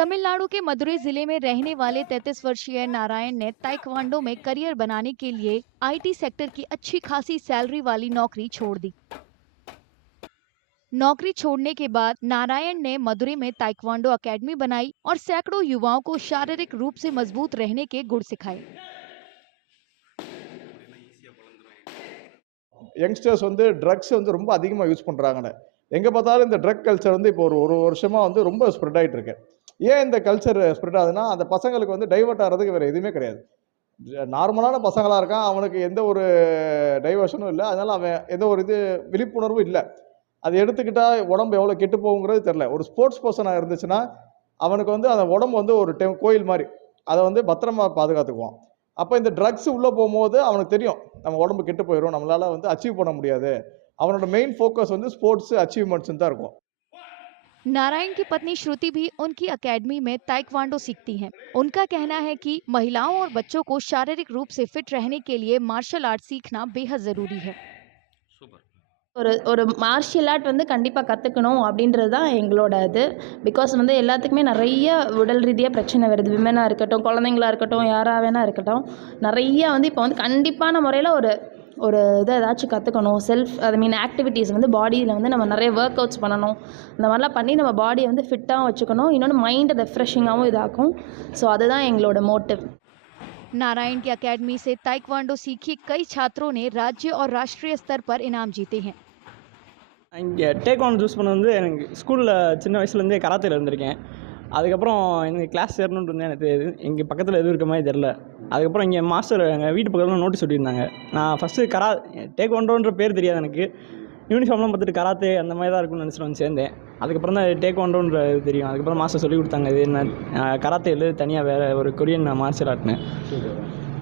तमिलनाडु के मदुरै जिले में रहने वाले 33 वर्षीय नारायण ने ताइक्वांडो में करियर बनाने के लिए आईटी सेक्टर की अच्छी खासी सैलरी वाली नौकरी छोड़ दी। नौकरी छोड़ने के बाद नारायण ने मदुरै में ताइक्वांडो एकेडमी बनाई और सैकड़ों युवाओं को शारीरिक रूप से मजबूत रहने के गुर सिखाए। யங்ஸ்டர்ஸ் வந்து ட்ரக்ஸ் வந்து ரொம்ப அதிகமாக யூஸ் பண்ணுறாங்கன்னு எங்கே பார்த்தாலும் இந்த ட்ரக் கல்ச்சர் வந்து இப்போ ஒரு வருஷமாக வந்து ரொம்ப ஸ்ப்ரெட் ஆகிட்டு இருக்கு. ஏன் இந்த கல்ச்சர் ஸ்ப்ரெட் ஆகுதுன்னா அந்த பசங்களுக்கு வந்து டைவர்ட் ஆகிறதுக்கு வேறு எதுவுமே கிடையாது. நார்மலான பசங்களாக இருக்கான், அவனுக்கு எந்த ஒரு டைவர்ஷனும் இல்லை, அதனால் அவன் எந்த ஒரு விழிப்புணர்வும் இல்லை. அதை எடுத்துக்கிட்டா உடம்பு எவ்வளோ கெட்டு போகுங்கிறது தெரில. ஒரு ஸ்போர்ட்ஸ் பர்சனாக இருந்துச்சுன்னா அவனுக்கு வந்து அந்த உடம்பு வந்து ஒரு கோயில் மாதிரி, அதை வந்து பத்திரமா பாதுகாத்துக்குவான். அப்போ இந்த ட்ரக்ஸ் உள்ளே போகும்போது அவனுக்கு தெரியும் நம்ம உடம்பு கெட்டு போயிடும், நம்மளால் வந்து அச்சீவ் பண்ண முடியாது. அவனோட மெயின் ஃபோக்கஸ் வந்து ஸ்போர்ட்ஸ் அச்சீவ்மெண்ட்ஸ் தான் இருக்கும். नारायण की पत्नी श्रुति भी उनकी एकेडमी में ताइक्वांडो सीखती हैं। उनका कहना है कि महिलाओं और बच्चों को शारीरिक रूप से फिट रहने के लिए मार्शल आर्ट सीखना बेहद जरूरी है। ஒரு ஒரு மார்ஷியல் ஆர்ட் வந்து கண்டிப்பாக கற்றுக்கணும் அப்படின்றது தான் எங்களோட இது. பிகாஸ் வந்து எல்லாத்துக்குமே நிறைய உடல் ரீதியாக பிரச்சனை வருது. விமனாக இருக்கட்டும், குழந்தைங்களா இருக்கட்டும், யாராக வேணா இருக்கட்டும், நிறைய வந்து இப்போ வந்து கண்டிப்பான முறையில் ஒரு ஒரு இதை ஏதாச்சும் கற்றுக்கணும். ஆக்டிவிட்டீஸ் வந்து பாடியில் வந்து நம்ம நிறைய ஒர்க் அவுட்ஸ் பண்ணணும். இந்த மாதிரிலாம் பண்ணி நம்ம பாடியை வந்து ஃபிட்டாகவும் வச்சுக்கணும். இன்னொன்று மைண்டை ரெஃப்ரெஷிங்காகவும் இதாக்கும். ஸோ அதுதான் எங்களோட மோட்டிவ். नारायण की एकेडमी से ताइक्वांडो सीखे कई छात्रों ने राज्य और राष्ट्रीय स्तर पर इनाम जीते हैं। இங்கே டேக்வாண்டோ சூஸ் பண்ண வந்து எனக்கு ஸ்கூலில் சின்ன வயசுலேருந்தே கராத்தேல இருந்திருக்கேன். அதுக்கப்புறம் எனக்கு கிளாஸ் சேரணுன்ட்டு இருந்தேன். எனக்கு எங்கள் பக்கத்தில் எதுவும் இருக்க மாதிரி தெரில. அதுக்கப்புறம் இங்கே மாஸ்டர் எங்கள் வீட்டு பக்கத்தில் நோட்டீஸ் ஒட்டியிருந்தாங்க. நான் ஃபஸ்ட்டு டேக்வாண்டோன்ற பேர் தெரியாது எனக்கு. யூனிஃபார்ம்லாம் பார்த்துட்டு கராத்தே அந்த மாதிரி தான் இருக்கும்னு நினச்சிட்டு வந்து சேர்ந்தேன். அதுக்கப்புறம் தான் டேக்வாண்டோன்ற இது தெரியும். அதுக்கப்புறம் மாஸ்டர் சொல்லி கொடுத்தாங்க, இது என்ன கராத்தே இல்லை, தனியாக வேறு ஒரு கொரியன் மார்ஷியல் ஆர்ட்னு.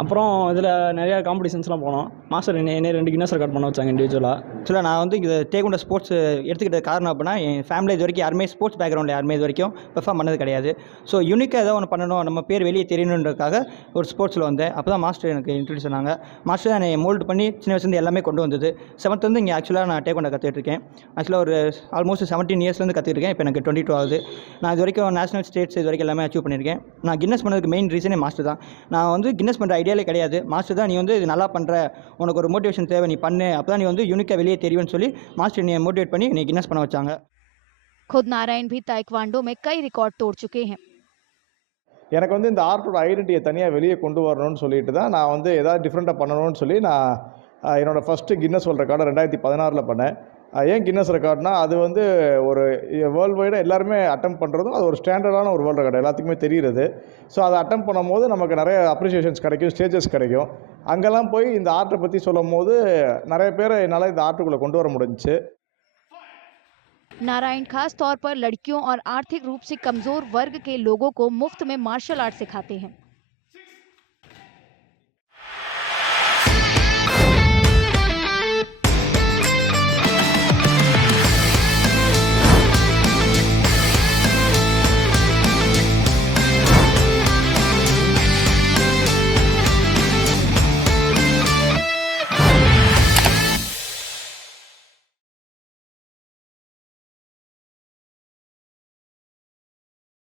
அப்புறம் இதில் நிறையா காம்படிஷன்ஸ்லாம் போனோம். மாஸ்டர் என்ன 2 கின்னஸ் ரெக்கார்ட் பண்ண வச்சாங்க இண்டிவிஜுவலாக. ஆக்சுவலாக நான் வந்து இது டேக்வாண்டோ ஸ்போர்ட்ஸ் எடுத்துக்கிட்ட காரணம் அப்படின்னா, என் ஃபேமிலி இது வரைக்கும் யாருமே ஸ்போர்ட்ஸ் பேக்ரவுண்டில் யாருமே இது வரைக்கும் பெர்ஃபார்ம் பண்ணது கிடையாது. ஸோ யூனிக்காக ஏதோ ஒன்று பண்ணணும், நம்ம பேர் வெளியே தெரியணுன்றதுக்காக ஒரு ஸ்போர்ட்ஸில் வந்தேன். அப்போ தான் மாஸ்டர் எனக்கு இன்ட்ரடியூஸ் பண்ணாங்க. மாஸ்டர் தான் என்னை மோல்டு பண்ணி சின்ன வயசுலேருந்து எல்லாமே கொண்டு வந்தது. 7th வந்து இங்கே ஆக்சுவலாக நான் டேக்வாண்டோ கற்றுக்கிட்டு இருக்கேன். ஆக்சுவலாக ஒரு ஆல்மோஸ்ட் 17 இயர்ஸ்லேருந்து கற்றுக்கிட்டு இப்போ எனக்கு 22 ஆகுது. நான் இது வரைக்கும் நேஷனல் ஸ்டேட்ஸ் இது வரைக்கும் எல்லாமே அச்சீவ் பண்ணியிருக்கேன். நான் கின்னஸ் பண்ணதுக்கு மெயின் ரீசனே மாஸ்டர் தான். நான் வந்து கின்னஸ் பண்ணுற ஐடியாலே கிடையாது. மாஸ்டர் தான், நீ வந்து இது நல்லா பண்ணுற, உனக்கு ஒரு மோட்டிவேஷன் தேவை, நீ பண்ணு, அப்போ தான் நீ வந்து யூனிக்காக வெளியே தெரியும்னு சொல்லி மாஸ்டர் என்னை மோட்டிவேட் பண்ணி என்னை கின்னஸ் பண்ண வச்சாங்க. खुद नारायण भी ताइक्वांडो में कई रिकॉर्ड तोड़ चुके हैं। எனக்கு வந்து இந்த ஆர்ட்டோட ஐடென்டிட்டியை தனியாக வெளியே கொண்டு வரணும்னு சொல்லிட்டு தான் நான் வந்து ஏதாவது டிஃப்ரெண்ட்டாக பண்ணணும்னு சொல்லி நான் என்னோடய ஃபஸ்ட்டு கின்னஸ் வேர்ல்ட் ரெக்கார்டை 2016 பண்ணேன். ஏன் கின்னஸ் ரெக்கார்ட்னா, அது வந்து ஒரு வேர்ல்டு வைடாக எல்லாருமே அட்டெம்ப்ட் பண்ணுறதும் அது ஒரு ஸ்டாண்டர்டான ஒரு வேர்ல்டு ரெக்கார்டு எல்லாத்துக்குமே தெரியுது. ஸோ அதை அட்டெம்ப்ட் பண்ணும்போது நமக்கு நிறைய அப்ரிசியேஷன்ஸ் கிடைக்கும், ஸ்டேஜஸ் கிடைக்கும். அங்கெல்லாம் போய் இந்த ஆர்ட்டை பற்றி சொல்லும் போது நிறைய பேரை என்னால் இந்த ஆர்ட்டுக்குள்ளே கொண்டு வர முடிஞ்சிச்சு. नारायण खास तौर पर लड़कियों और आर्थिक रूप से कमजोर वर्ग के लोगों को मुफ्त में मार्शल आर्ट सिखाते हैं।